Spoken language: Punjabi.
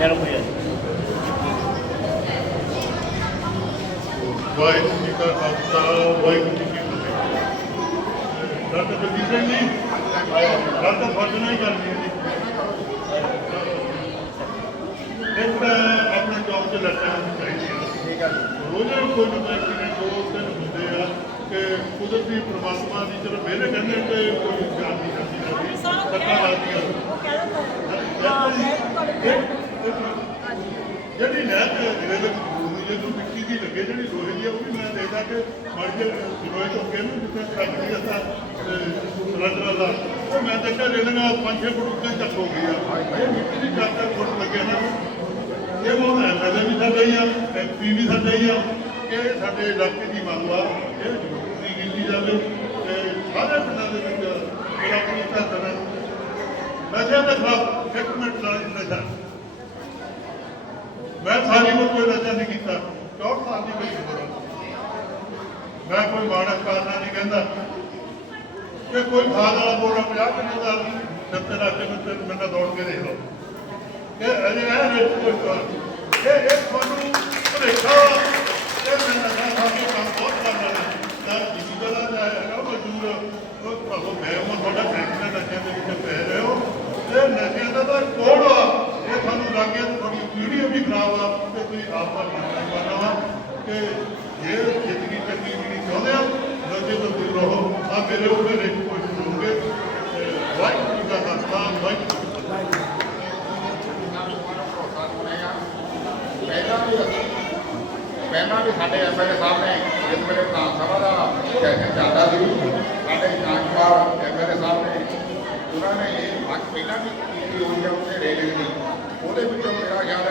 Merhabalar. ਵਾਹਿਗੁਰੂ ਜੀ ਕਾ ਖਾਲਸਾ ਵਾਹਿਗੁਰੂ ਜੀ ਕੀ ਫਤਿਹ ਡਾਕਟਰ ਜੀ ਡਾਕਟਰ ਫੌਜਣਾ ਹੀ ਕਰਨੀ ਹੈ ਜੀ ਇੱਕ ਆਪਣੇ ਜੌਬ ਤੇ ਠੀਕ ਹੈ ਰੋਜ਼ ਕੋਈ ਨਾ ਕੋਈ ਹੁੰਦੇ ਆ ਕਿ ਕੁਦਰਤੀ ਪ੍ਰਮਾਤਮਾ ਦੀ ਚਲੋ ਮੇਰੇ ਤੇ ਕੋਈ ਗੱਲ ਨਹੀਂ ਕਰਦੀ ਸਰਕਾਰ ਆਉਂਦੀ ਹੈ ਜਿਹੜੀ ਨਹਿਰ ਜਿਹੜੇ ਦੇ ਜਦੋਂ ਜਿਹਨੂੰ ਮਿੱਟੀ ਦੀ ਲੱਗੇ ਜਿਹੜੀ ਲੋਹੇ ਦੀ ਆ, ਉਹ ਵੀ ਮੈਂ ਦੇਖਦਾ ਕਿ ਮੜ ਜਿਹੀ ਲੋਹੇ ਤੋਂ ਅੱਗੇ ਨੂੰ ਜਿੱਥੇ ਸੱਟ ਗਈ ਅਸਾਂ ਸਿਲੰਡਰ ਦਾ ਉਹ ਮੈਂ ਦੇਖਿਆ ਰੇਲਿੰਗ 5-6 ਫੁੱਟ ਉੱਤੇ ਚੱਕ ਹੋ ਗਈ ਆ ਇਹ ਮਿੱਟੀ ਦੀ ਚਾਦਰ ਫੁੱਟ ਲੱਗੇ ਨਾ ਇਹ ਹੈ ਸਾਡੇ ਵੀ ਸਾਡੇ ਹੀ ਆ ਐਮਪੀ ਵੀ ਸਾਡੇ ਹੀ ਆ ਇਹ ਸਾਡੇ ਇਲਾਕੇ ਦੀ ਮੰਗ ਆ ਇਹ ਜ਼ਰੂਰੀ ਕੀਤੀ ਜਾਵੇ ਤੇ ਸਾਰੇ ਪਿੰਡਾਂ ਦੇ ਵਿੱਚ ਇਹ ਆਪਣੀ ਤਰ੍ਹਾਂ ਮੈਂ ਦੇ ਤੱਕ ਇੱਕ ਮਿੰਟ ਲਾਉਣ ਨਸ਼ਾ ਮੈਂ ਸਾਰੀ ਨੂੰ ਕੋਈ ਰਜਾ ਨਹੀਂ ਕੀਤਾ ਚੌਥ ਸਾਲ ਦੀ ਮੇਰੀ ਮੈਂ ਕੋਈ ਮਾੜਾ ਕਾਰਨਾ ਨਹੀਂ ਕਹਿੰਦਾ ਕਿ ਕੋਈ ਖਾਦ ਵਾਲਾ ਬੋਰਾ 50 ਕਿਲੋ ਦਾ ਸੱਤਰ ਆਟੇ ਵਿੱਚ ਤੇ ਮੈਨੂੰ ਦੌੜ ਕੇ ਦੇਖ ਲਓ ਇਹ ਅਜੇ ਨਾ ਵਿੱਚ ਕੋਈ ਕਰ ਇਹ ਇਹ ਤੁਹਾਨੂੰ ਭੁਲੇਖਾ ਇਹ ਮੈਂ ਨਾ ਸਾਡੇ ਕੰਮ ਬਹੁਤ ਕਰਨਾ ਤਾਂ ਜਿਸ ਤਰ੍ਹਾਂ ਦਾ ਹੈਗਾ ਮਜ਼ਦੂਰ ਉਹ ਭਾਵੇਂ ਮੈਂ ਉਹ ਤੁਹਾਡਾ ਫੈਕਟਰੀ ਨਸ਼ਿਆਂ ਦੇ ਵਿੱਚ ਪੈ ਰਹੇ ਹੋ ਇਹ ਨਸ਼ਿਆਂ ਦਾ ਤਾਂ ਕੋੜ ਇਹ ਤੁਹਾਨੂੰ ਲੱਗੇ ਵੀਡੀਓ ਵੀ ਖਰਾਬ ਆ ਤੇ ਤੁਸੀਂ ਆਪਾਂ ਦਾ ਕਰਨਾ ਕਿ ਜੇ ਜ਼ਿੰਦਗੀ ਚੰਗੀ ਜੀਣੀ ਚਾਹੁੰਦੇ ਆ ਰੱਜੇ ਤੋਂ ਦੂਰ ਰਹੋ ਆ ਮੇਰੇ ਉੱਤੇ ਨੇ ਕੋਈ ਸ਼ੁਰੂ ਕੇ ਵਾਹਿਗੁਰੂ ਦਾ ਖਾਲਸਾ ਵਾਹਿਗੁਰੂ ਪਹਿਲਾਂ ਵੀ ਪਹਿਲਾਂ ਵੀ ਸਾਡੇ ਐਮਐਲਏ ਸਾਹਿਬ ਨੇ ਜਿਸ ਵੇਲੇ ਵਿਧਾਨ ਸਭਾ ਦਾ ਸੈਸ਼ਨ ਚੱਲਦਾ ਸੀ ਸਾਡੇ ਨਾਨਕਪਾਲ ਐਮਐਲਏ ਸਾਹਿਬ ਨੇ ਉਹਨਾਂ ਨੇ ਇਹ ਮੰਗ ਪਹਿਲਾਂ ਵੀ ਕੀਤੀ ਹੋਈ ਹੈ ਉਹਨੇ ਰੇਲਵੇ ਦੀ ਉਹਦੇ ਵਿੱਚੋਂ ਮੇਰਾ ਖਿਆਲ